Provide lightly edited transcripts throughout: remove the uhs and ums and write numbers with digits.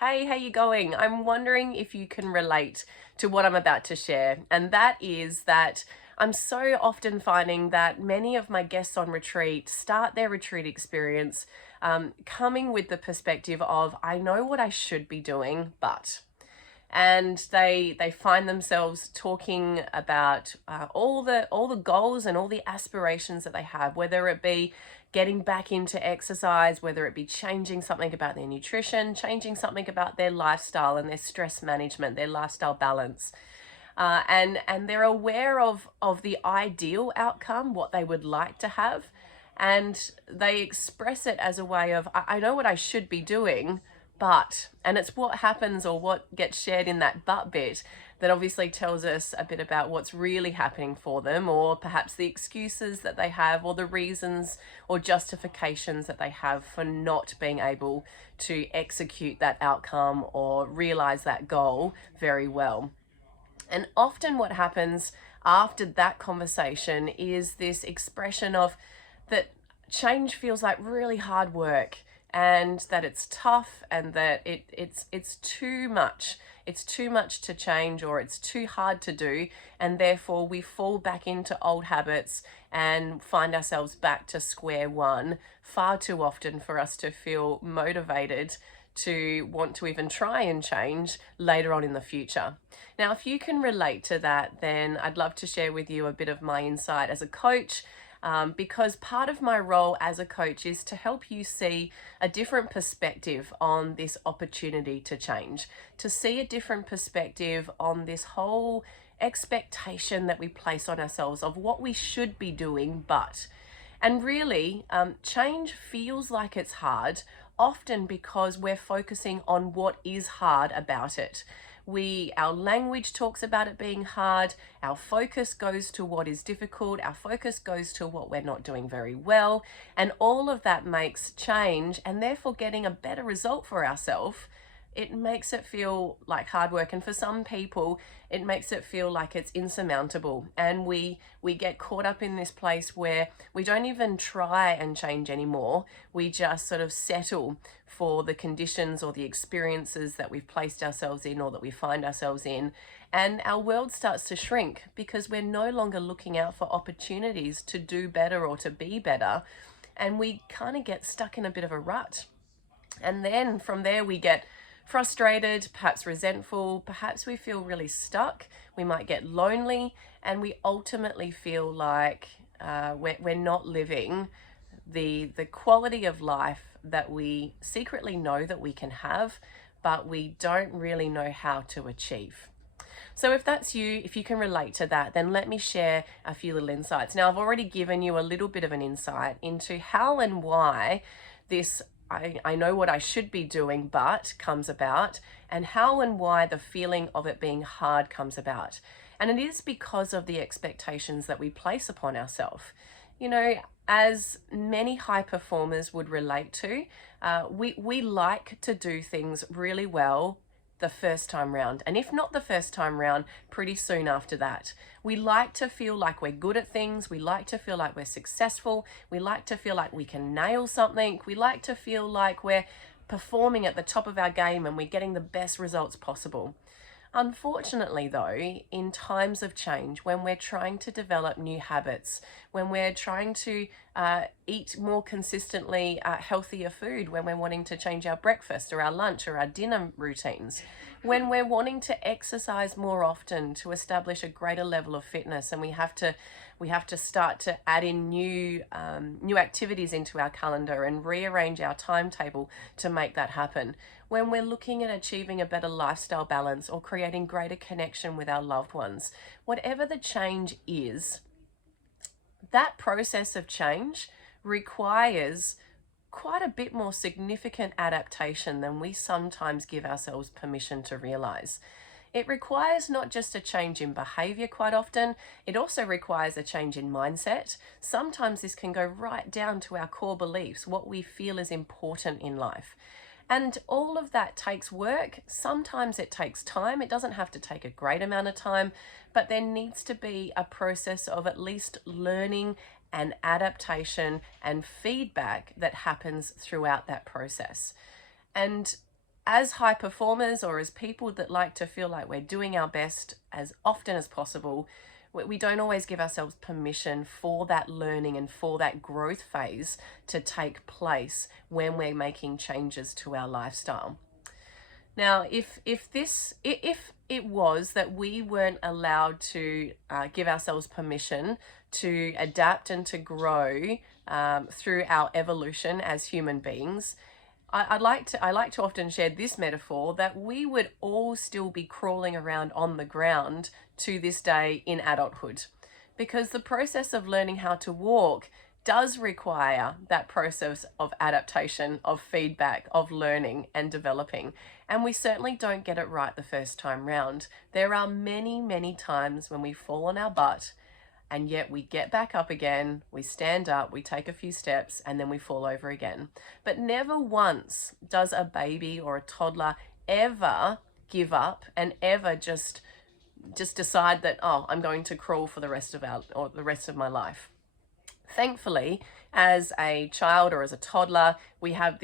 Hey, how you going? I'm wondering if you can relate to what I'm about to share. And that is that I'm so often finding that many of my guests on retreat start their retreat experience coming with the perspective of, I know what I should be doing, but and they find themselves talking about all the goals and all the aspirations that they have, whether it be getting back into exercise, whether it be changing something about their nutrition, changing something about their lifestyle and their stress management, their lifestyle balance. And they're aware of the ideal outcome, what they would like to have, and they express it as a way of, I know what I should be doing, but, and it's what happens or what gets shared in that but bit that obviously tells us a bit about what's really happening for them, or perhaps the excuses that they have, or the reasons or justifications that they have for not being able to execute that outcome or realize that goal very well. And often what happens after that conversation is this expression of that change feels like really hard work, and that it's tough, and that it's too much. It's too much to change, or it's too hard to do, and therefore we fall back into old habits and find ourselves back to square one far too often for us to feel motivated to want to even try and change later on in the future. Now, if you can relate to that, then I'd love to share with you a bit of my insight as a coach, because part of my role as a coach is to help you see a different perspective on this opportunity to change, to see a different perspective on this whole expectation that we place on ourselves of what we should be doing, but. And really, change feels like it's hard, often because we're focusing on what is hard about it. Our language talks about it being hard, our focus goes to what is difficult, our focus goes to what we're not doing very well, and all of that makes change, and therefore getting a better result for ourselves, it makes it feel like hard work. And for some people, it makes it feel like it's insurmountable, and we get caught up in this place where we don't even try and change anymore. We just sort of settle for the conditions or the experiences that we've placed ourselves in or that we find ourselves in, and our world starts to shrink because we're no longer looking out for opportunities to do better or to be better, and we kind of get stuck in a bit of a rut. And then from there, we get frustrated, perhaps resentful, perhaps we feel really stuck, we might get lonely, and we ultimately feel like we're not living the quality of life that we secretly know that we can have, but we don't really know how to achieve. So if that's you, if you can relate to that, then let me share a few little insights. Now, I've already given you a little bit of an insight into how and why this I know what I should be doing, but comes about, and how and why the feeling of it being hard comes about. And it is because of the expectations that we place upon ourselves. You know, as many high performers would relate to, we like to do things really well the first time round. And if not the first time round, pretty soon after that. We like to feel like we're good at things. We like to feel like we're successful. We like to feel like we can nail something. We like to feel like we're performing at the top of our game and we're getting the best results possible. Unfortunately, though, in times of change, when we're trying to develop new habits, when we're trying to eat more consistently healthier food, when we're wanting to change our breakfast or our lunch or our dinner routines, when we're wanting to exercise more often to establish a greater level of fitness, and we have to start to add in new activities into our calendar and rearrange our timetable to make that happen. When we're looking at achieving a better lifestyle balance or creating greater connection with our loved ones, whatever the change is, that process of change requires quite a bit more significant adaptation than we sometimes give ourselves permission to realize. It requires not just a change in behavior quite often, it also requires a change in mindset. Sometimes this can go right down to our core beliefs, what we feel is important in life. And all of that takes work. Sometimes it takes time. It doesn't have to take a great amount of time, but there needs to be a process of at least learning and adaptation and feedback that happens throughout that process. And as high performers, or as people that like to feel like we're doing our best as often as possible, we don't always give ourselves permission for that learning and for that growth phase to take place when we're making changes to our lifestyle. Now, if it was that we weren't allowed to give ourselves permission to adapt and to grow through our evolution as human beings, I like to often share this metaphor that we would all still be crawling around on the ground to this day in adulthood, because the process of learning how to walk does require that process of adaptation, of feedback, of learning and developing. And we certainly don't get it right the first time round. There are many, many times when we fall on our butt, and yet we get back up again, we stand up, we take a few steps, and then we fall over again. But never once does a baby or a toddler ever give up and ever just decide that, oh, I'm going to crawl for the rest of my life. Thankfully, as a child or as a toddler, we don't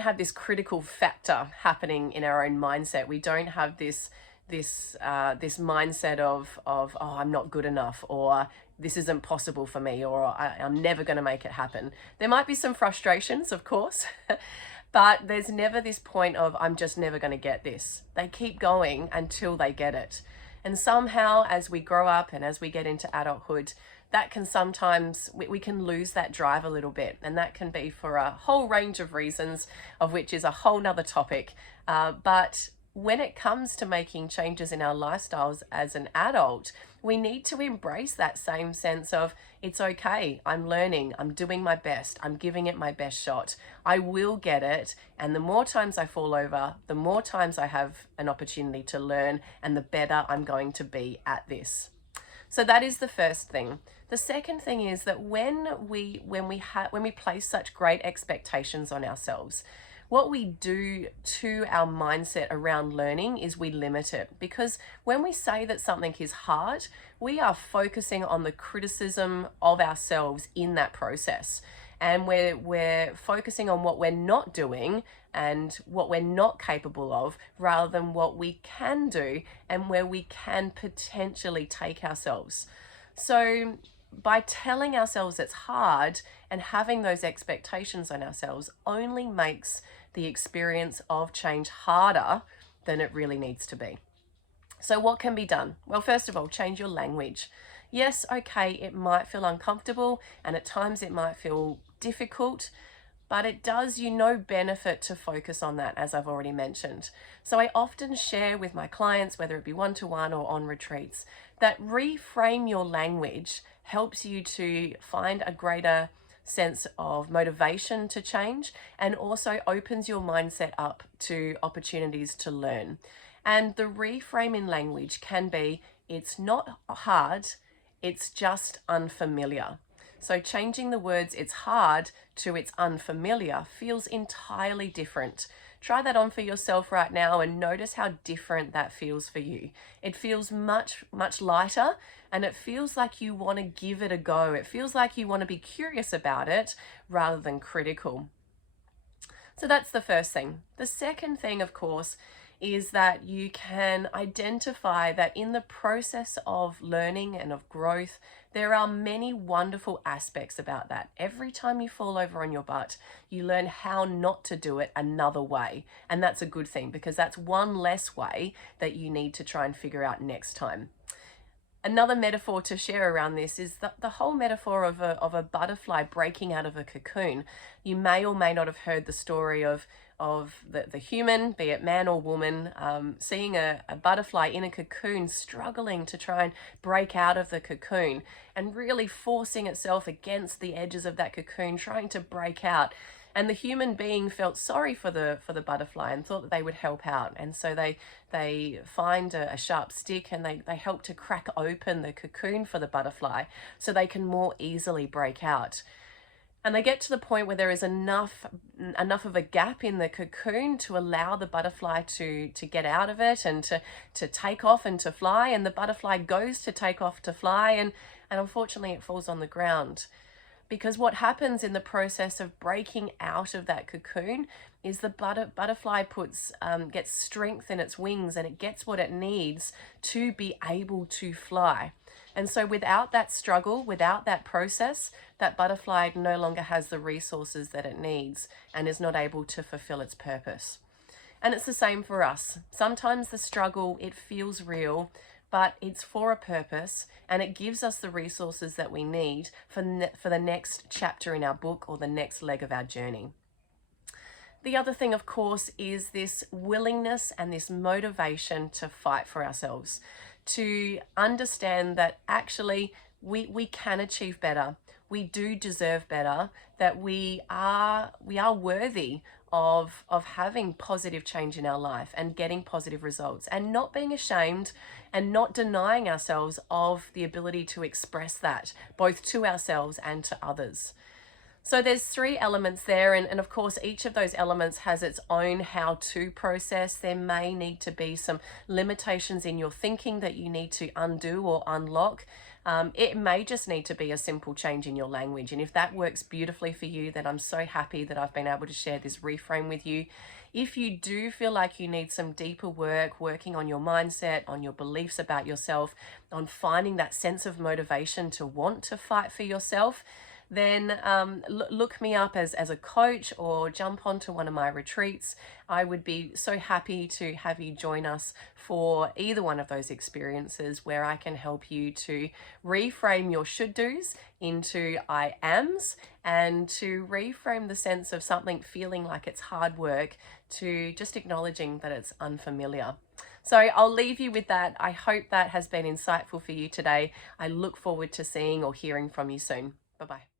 have this critical factor happening in our own mindset. We don't have this mindset of oh, I'm not good enough, or this isn't possible for me, or I'm never going to make it happen. There might be some frustrations, of course, but there's never this point of I'm just never going to get this. They keep going until they get it. And somehow, as we grow up and as we get into adulthood, that can sometimes, we can lose that drive a little bit. And that can be for a whole range of reasons, of which is a whole nother topic. But when it comes to making changes in our lifestyles as an adult, we need to embrace that same sense of, it's okay, I'm learning, I'm doing my best, I'm giving it my best shot, I will get it, and the more times I fall over, the more times I have an opportunity to learn, and the better I'm going to be at this. So that is the first thing. The second thing is that when we place such great expectations on ourselves, what we do to our mindset around learning is we limit it, because when we say that something is hard, we are focusing on the criticism of ourselves in that process. And we're focusing on what we're not doing and what we're not capable of, rather than what we can do and where we can potentially take ourselves. So by telling ourselves it's hard and having those expectations on ourselves only makes the experience of change harder than it really needs to be. So what can be done? Well, first of all, change your language. Yes, okay, it might feel uncomfortable and at times it might feel difficult, but it does you no benefit to focus on that, as I've already mentioned. So I often share with my clients, whether it be one-to-one or on retreats, that reframe your language helps you to find a greater sense of motivation to change, and also opens your mindset up to opportunities to learn. And the reframe in language can be, it's not hard, it's just unfamiliar. So changing the words it's hard to it's unfamiliar feels entirely different. Try that on for yourself right now and notice how different that feels for you. It feels much, much lighter, and it feels like you want to give it a go. It feels like you want to be curious about it rather than critical. So that's the first thing. The second thing, of course, is that you can identify that in the process of learning and of growth, there are many wonderful aspects about that. Every time you fall over on your butt, you learn how not to do it another way. And that's a good thing, because that's one less way that you need to try and figure out next time. Another metaphor to share around this is the whole metaphor of a butterfly breaking out of a cocoon. You may or may not have heard the story of the human, be it man or woman, seeing a butterfly in a cocoon struggling to try and break out of the cocoon and really forcing itself against the edges of that cocoon, trying to break out. And the human being felt sorry for the butterfly and thought that they would help out. And so they find a sharp stick and they help to crack open the cocoon for the butterfly so they can more easily break out. And they get to the point where there is enough of a gap in the cocoon to allow the butterfly to get out of it and to take off and to fly. And the butterfly goes to take off to fly, and unfortunately it falls on the ground. Because what happens in the process of breaking out of that cocoon is the butterfly gets strength in its wings, and it gets what it needs to be able to fly. And so without that struggle, without that process, that butterfly no longer has the resources that it needs and is not able to fulfill its purpose. And it's the same for us. Sometimes the struggle, it feels real, but it's for a purpose, and it gives us the resources that we need for the next chapter in our book or the next leg of our journey. The other thing, of course, is this willingness and this motivation to fight for ourselves, to understand that actually we can achieve better. We do deserve better, that we are worthy of having positive change in our life and getting positive results, and not being ashamed and not denying ourselves of the ability to express that both to ourselves and to others. So there's three elements there, and of course each of those elements has its own how-to process. There may need to be some limitations in your thinking that you need to undo or unlock. It may just need to be a simple change in your language, and if that works beautifully for you, then I'm so happy that I've been able to share this reframe with you. If you do feel like you need some deeper work, working on your mindset, on your beliefs about yourself, on finding that sense of motivation to want to fight for yourself, then look me up as a coach or jump onto one of my retreats. I would be so happy to have you join us for either one of those experiences, where I can help you to reframe your should do's into I ams, and to reframe the sense of something feeling like it's hard work to just acknowledging that it's unfamiliar. So I'll leave you with that. I hope that has been insightful for you today. I look forward to seeing or hearing from you soon. Bye-bye.